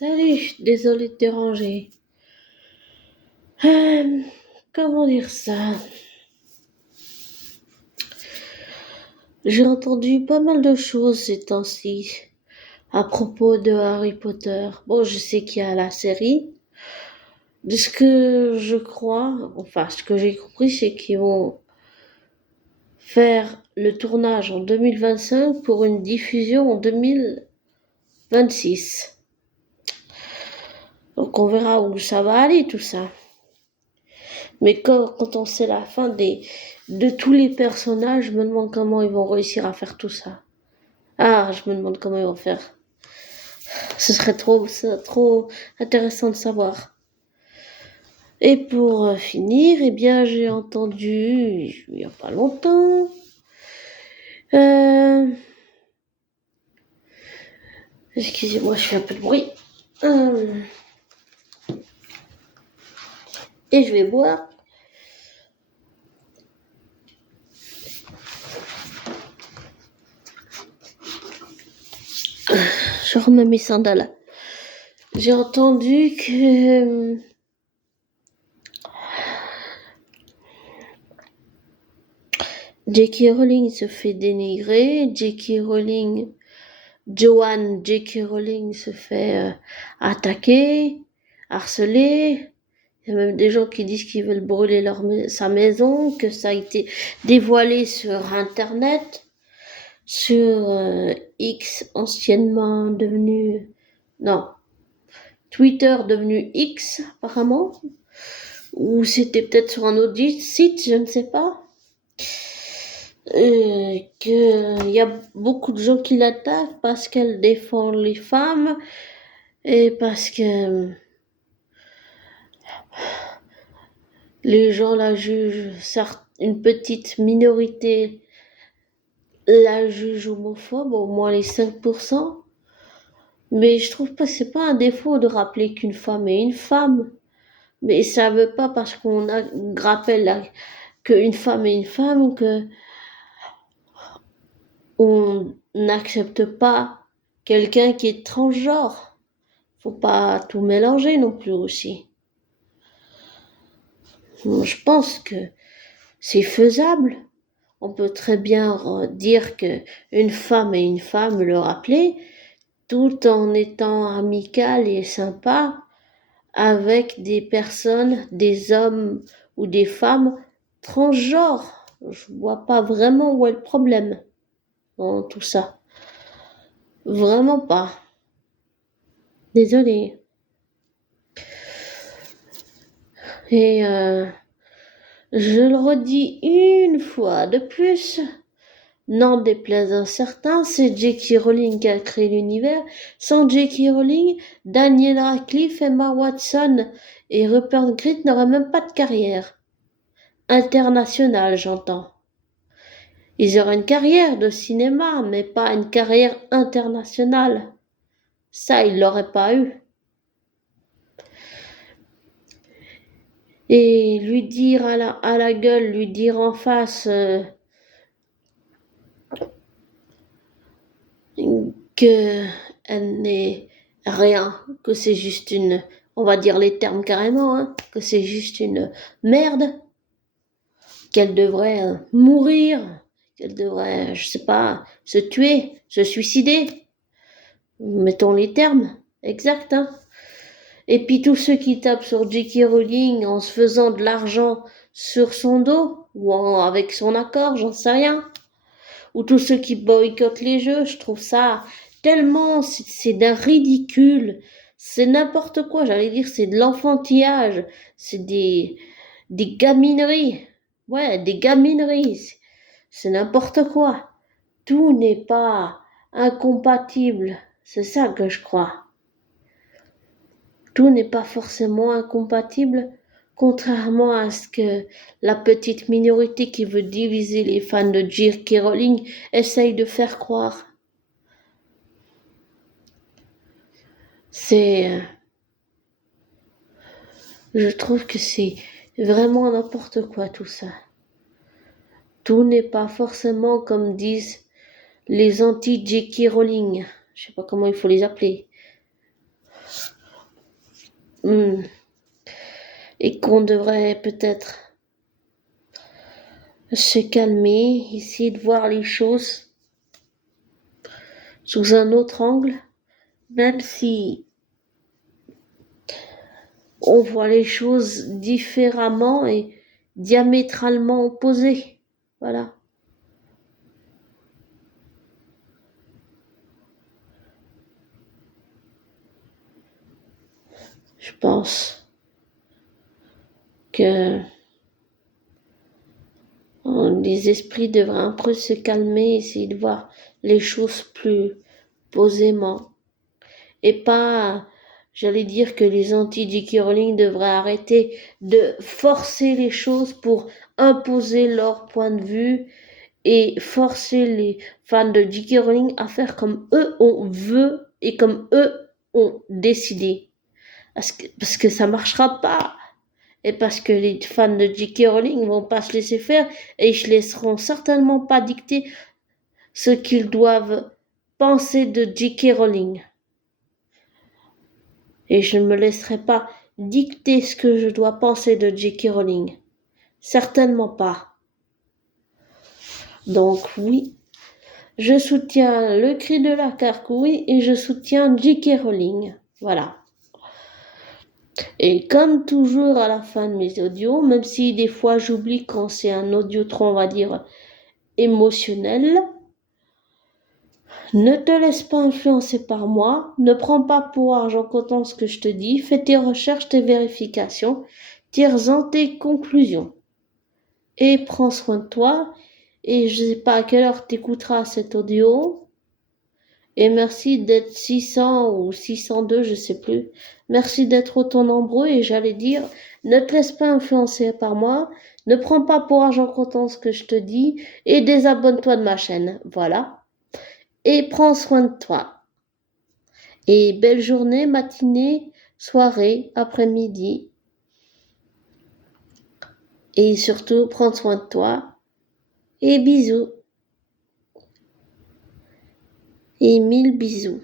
Salut, désolée de te déranger. Euh, Comment dire ça? J'ai entendu pas mal de choses ces temps-ci à propos de Harry Potter. Bon, je sais qu'il y a la série. De ce que je crois, enfin, ce que j'ai compris, c'est qu'ils vont faire le tournage en 2025 pour une diffusion en 2026. Donc on verra où ça va aller tout ça. Mais quand on sait la fin de tous les personnages, je me demande comment ils vont réussir à faire tout ça. Ah, je me demande comment ils vont faire. Ce serait trop intéressant de savoir. Et pour finir, eh bien, j'ai entendu, il n'y a pas longtemps, excusez-moi, je fais un peu de bruit. Et je vais boire. Je remets mes sandales. J'ai entendu que J.K. Rowling se fait dénigrer, Joanne J.K. Rowling se fait attaquer, harceler. Il y a même des gens qui disent qu'ils veulent brûler sa maison, que ça a été dévoilé sur Internet, sur X, anciennement devenu... Non, Twitter devenu X, apparemment. Ou c'était peut-être sur un autre site, je ne sais pas. Qu'il y a beaucoup de gens qui l'attaquent parce qu'elle défend les femmes et parce que les gens la jugent, une petite minorité la juge homophobe, au moins les 5%. Mais je trouve pas que c'est pas un défaut de rappeler qu'une femme est une femme. Mais ça veut pas parce qu'on rappelle qu'une femme est une femme que on n'accepte pas quelqu'un qui est transgenre. Faut pas tout mélanger non plus aussi. Je pense que c'est faisable. On peut très bien dire que une femme est une femme, le rappeler, tout en étant amical et sympa avec des personnes, des hommes ou des femmes transgenres. Je vois pas vraiment où est le problème dans tout ça. Vraiment pas. Désolée. Et je le redis une fois de plus, n'en déplaise à certains, c'est J.K. Rowling qui a créé l'univers. Sans J.K. Rowling, Daniel Radcliffe, Emma Watson et Rupert Grint n'auraient même pas de carrière. Internationale, j'entends. Ils auraient une carrière de cinéma, mais pas une carrière internationale. Ça, ils l'auraient pas eu. Et lui dire à la gueule, lui dire en face qu'elle n'est rien, que c'est juste une, on va dire les termes carrément, hein, que c'est juste une merde, qu'elle devrait mourir, qu'elle devrait, je sais pas, se tuer, se suicider. Mettons les termes exacts, hein. Et puis tous ceux qui tapent sur J.K. Rowling en se faisant de l'argent sur son dos, ou avec son accord, j'en sais rien. Ou tous ceux qui boycottent les jeux, je trouve ça tellement, c'est d'un ridicule. C'est n'importe quoi, j'allais dire, c'est de l'enfantillage. C'est des gamineries. Ouais, des gamineries. C'est n'importe quoi. Tout n'est pas incompatible. C'est ça que je crois. Tout n'est pas forcément incompatible, contrairement à ce que la petite minorité qui veut diviser les fans de J.K. Rowling essaye de faire croire. Je trouve que c'est vraiment n'importe quoi tout ça. Tout n'est pas forcément comme disent les anti-J.K. Rowling. Je sais pas comment il faut les appeler. et qu'on devrait peut-être se calmer, essayer de voir les choses sous un autre angle, même si on voit les choses différemment et diamétralement opposées. Voilà. Je pense que les esprits devraient un peu se calmer, essayer de voir les choses plus posément. Et pas, j'allais dire que les anti-J.K. Rowling devraient arrêter de forcer les choses pour imposer leur point de vue et forcer les fans de J.K. Rowling à faire comme eux on veut et comme eux ont décidé. Parce que ça marchera pas. Et parce que les fans de J.K. Rowling vont pas se laisser faire et ils ne laisseront certainement pas dicter ce qu'ils doivent penser de J.K. Rowling. Et je ne me laisserai pas dicter ce que je dois penser de J.K. Rowling. Certainement pas. Donc oui, je soutiens le cri de la carcouille et je soutiens J.K. Rowling. Voilà. Et comme toujours à la fin de mes audios, même si des fois j'oublie quand c'est un audio trop, on va dire, émotionnel, ne te laisse pas influencer par moi, ne prends pas pour argent comptant ce que je te dis, fais tes recherches, tes vérifications, tire-en tes conclusions. Et prends soin de toi, et je sais pas à quelle heure t'écouteras cet audio, et merci d'être 600 ou 602, je sais plus. Merci d'être autant nombreux et j'allais dire, ne te laisse pas influencer par moi, ne prends pas pour argent comptant ce que je te dis et désabonne-toi de ma chaîne. Voilà. Et prends soin de toi. Et belle journée, matinée, soirée, après-midi. Et surtout, prends soin de toi. Et bisous. Et 1000 bisous.